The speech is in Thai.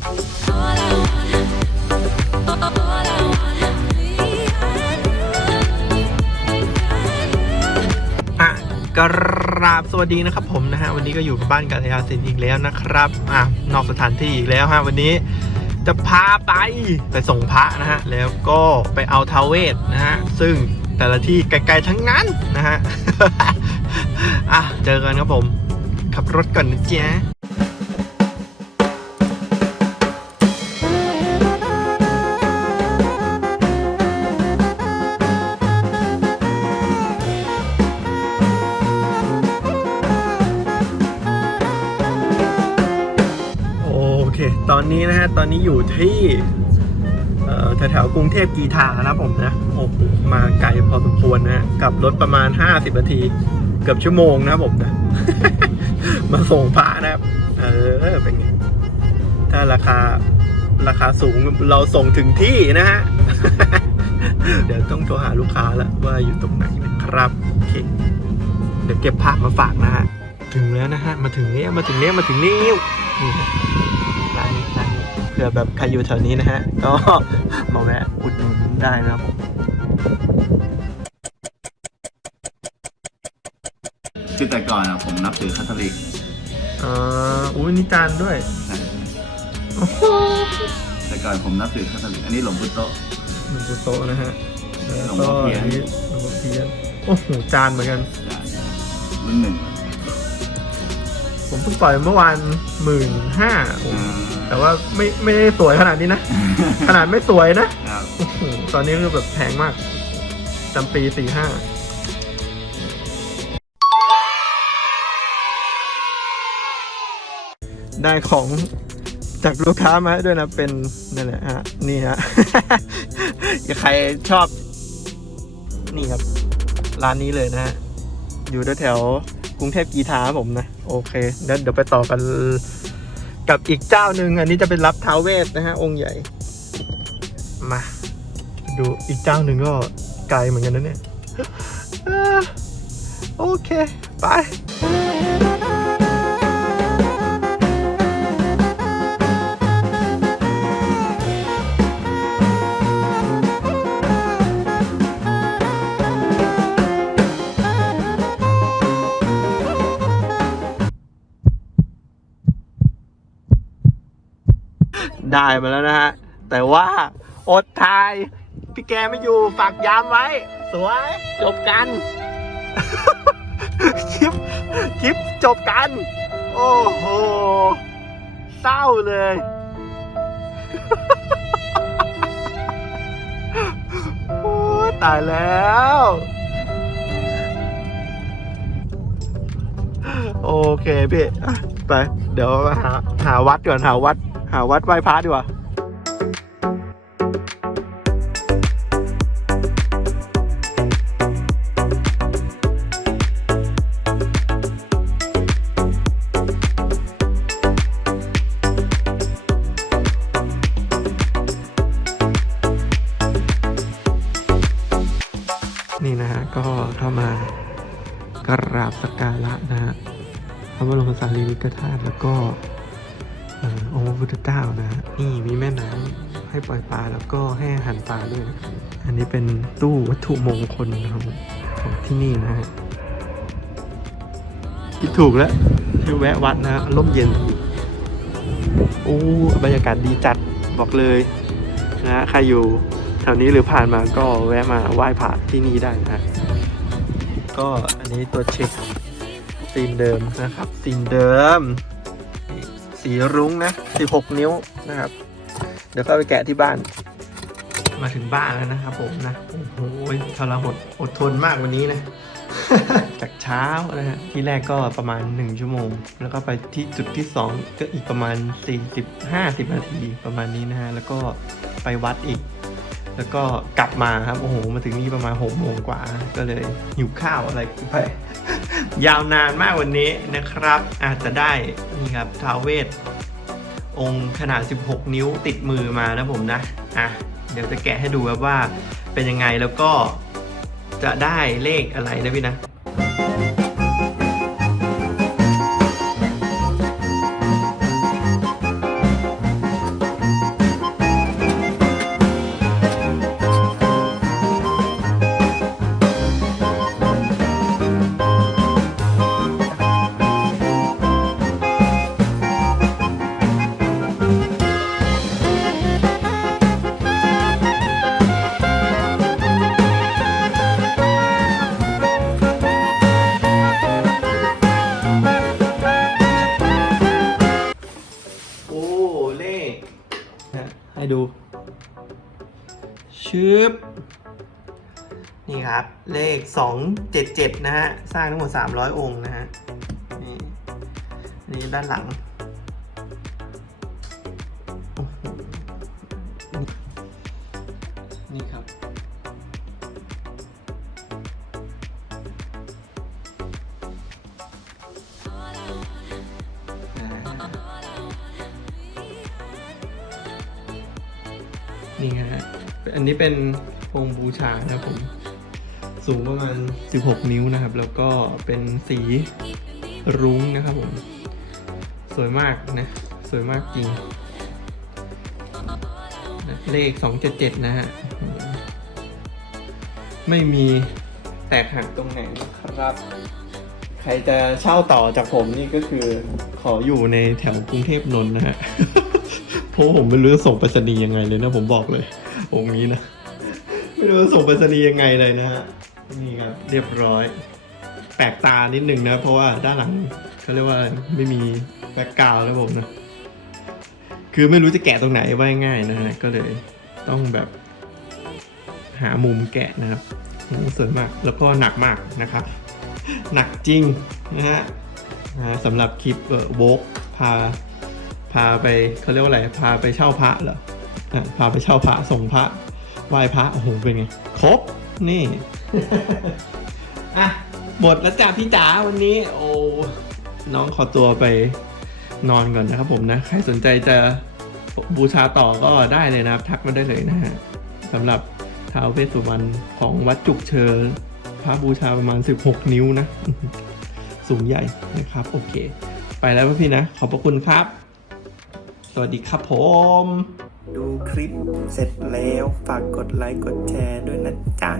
อะกราบสวัสดีนะครับผมนะฮะวันนี้ก็อยู่กับบ้านกัลยาสินอีกแล้วนะครับอะนอกสถานที่อีกแล้วฮะวันนี้จะพาไปไปส่งพระนะฮะแล้วก็ไปเอาทาวเวศนะฮะซึ่งแต่ละที่ไกลๆทั้งนั้นนะฮะอะเจอกันครับผม ขับรถก่อนนะจ๊ะ เคตอนนี้นะฮะ ตอนนี้อยู่ที่แถวๆกรุงเทพกีทานะผมนะโอ้โหมาไกลพอสมควรนะฮะขับรถประมาณ 50นาที เกือบชั่วโมงนะผมนะ มาส่งพระนะครับ เออ เป็นไง ถ้าราคาราคาสูงเราส่งถึงที่นะฮะ เดี๋ยวต้องโทรหาลูกค้าล้วว่าอยู่ตรงไหนนะครับโอเคเดี๋ยวเก็บภาพมาฝากนะฮะ ถึงแล้วนะฮะ มาถึงเนี้ยมาถึงเนี้ยมาถึงนี่นี่ ร้านนี้ร้านนี้เผื่อแบบใครอยู่แถวนี้นะฮะ ก็มาแวะอุดหนุนได้นะครับผมคือแต่ก่อนอะผมนับถือคาทอลิกอ่าอุ้ยนี่จานด้วยใช่โอ้โหแต่ก่อนผมนับถือคาทอลิกอันนี้หลวงพุโตะหลวงปู่โตะนะฮะแล้วหลวงก็พ่อเพี้ยน อันนี้หลวงพ่อเพี้ยน โอ้โห จานเหมือนกันใช่รุ่นหนึ่งผม เพิ่งปล่อยเมื่อวานหมื่นห้าอ่าแต่ว่าไม่ไม่ได้สวยขนาดนี้นะ ขนาดไม่สวยนะ ครับโอ้โหตอนนี้คือแบบแพงมากจำปีสี่ห้าได้ของจากลูกค้ามาให้ด้วยนะเป็นนั่นแหละฮะนี่ฮะอย่าใครชอบ นี่ครับ ร้านนี้เลยนะฮะอยู่แถวๆ กรุงเทพกีทาครับผมนะ โอเคเดี๋ยวเดี๋ยวไปต่อกันกับอีกเจ้าหนึ่งอันนี้จะเป็นรับเท้าเวสนะฮะ องค์ใหญ่ มา ดูอีกเจ้าหนึ่งก็ไกลเหมือนกันนะเนี่ย โอเค ไป ได้มาแล้วนะฮะ แต่ว่าอดทาย พี่แกไม่อยู่ฝากยามไว้ สวย จบกัน คลิป คลิปจบกัน โอ้โห เศร้าเลย โอ้ตายแล้วโอเคพี่ ไป เดี๋ยวหาหาวัดก่อนหาวัด หาวัดไหว้พระดีกว่านี่นะฮะ ก็เข้ามากราบสักการะนะฮะพระบรมสารีริกธาตุแล้วก็ อ่อองค์พระพุทธเจ้านะฮะนี่มีแม่น้ำให้ปล่อยปลาแล้วก็ให้อาหารปลาด้วยนะอันนี้เป็นตู้วัตถุมงคลนะครับของที่นี่นะฮะคิดถูกแล้วที่แวะวัดนะฮะร่มเย็นโอ้บรรยากาศดีจัดบอกเลยนะฮะใครอยู่แถวนี้หรือผ่านมาก็แวะมาไหว้พระที่นี่ได้นะฮะก็อันนี้ตัวเช็คซีนเดิมนะครับซีนเดิม สีรุ้งนะ16 นิ้วนะครับ เดี๋ยวก็ไปแกะที่บ้าน มาถึงบ้านแล้วนะครับผมนะ โอ้โหทรหดอดทนมากวันนี้นะ จากเช้านะฮะที่แรกก็ประมาณ 1 ชั่วโมง แล้วก็ไปที่จุดที่ 2 ก็อีกประมาณ 40 50 นาทีประมาณนี้นะฮะ แล้วก็ไปวัดอีก แล้วก็กลับมาครับ โอ้โห มาถึงนี่ประมาณหกโมงกว่า ก็เลยหิวข้าวอะไรไป ยาวนานมากวันนี้นะครับ อาจจะได้ นี่ครับท้าวเวท องค์ขนาด 16 นิ้วติดมือมานะผมนะ อะ เดี๋ยวจะแกะให้ดูครับว่าเป็นยังไงแล้วก็จะได้เลขอะไรนะพี่นะ ชึบนี่ครับ เลข 277 นะฮะ สร้างทั้งหมด 300 องค์นะฮะ นี่นี่ด้านหลัง นี่ครับ นี่ฮะ อันนี้เป็นองค์บูชานะครับผม สูงประมาณ 16 นิ้วนะครับ แล้วก็เป็นสีรุ้งนะครับผม สวยมากนะ สวยมากจริง เลข 277 นะฮะ ไม่มีแตกหักตรงไหนครับ ใครจะเช่าต่อจากผมนี่ก็คือขออยู่ในแถวกรุงเทพนนท์นะฮะ เพราะผมไม่รู้จะส่งไปรษณีย์ยังไงเลยนะผมบอกเลย องค์นี้นะ ไม่รู้จะส่งไปรษณีย์ยังไงเลยนะฮะ นี่ครับเรียบร้อย แปลกตานิดหนึ่งนะ เพราะว่าด้านหลังเขาเรียกว่าอะไรไม่มีแบ็กกราวด์แล้วผมนะ คือไม่รู้จะแกะตรงไหนว่าง่ายนะฮะ ก็เลยต้องแบบ หามุมแกะนะครับสวยมากแล้วก็หนักมากนะครับ หนักจริงนะฮะสำหรับคลิปโวกพาพาไปเขาเรียกว่าอะไร พาไปเช่าพระเหรอ พาไปเช่าพระส่งพระไหว้พระโอ้โหเป็นไง ครบนี่อะหมดแล้วจ้าพี่จ๋าวันนี้ โอ้น้องขอตัวไปนอนก่อนนะครับผมนะ ใครสนใจจะบูชาต่อก็ได้เลยนะครับ ทักมาได้เลยนะฮะสำหรับท้าวเวสสุวรรณของวัดจุกเชิญพระบูชาประมาณ 16 นิ้วนะ สูงใหญ่นะครับ โอเค ไปแล้วพี่นะ ขอบพระคุณครับ สวัสดีครับผม ดูคลิปเสร็จแล้วฝากกดไลค์กดแชร์ด้วยนะจ๊ะ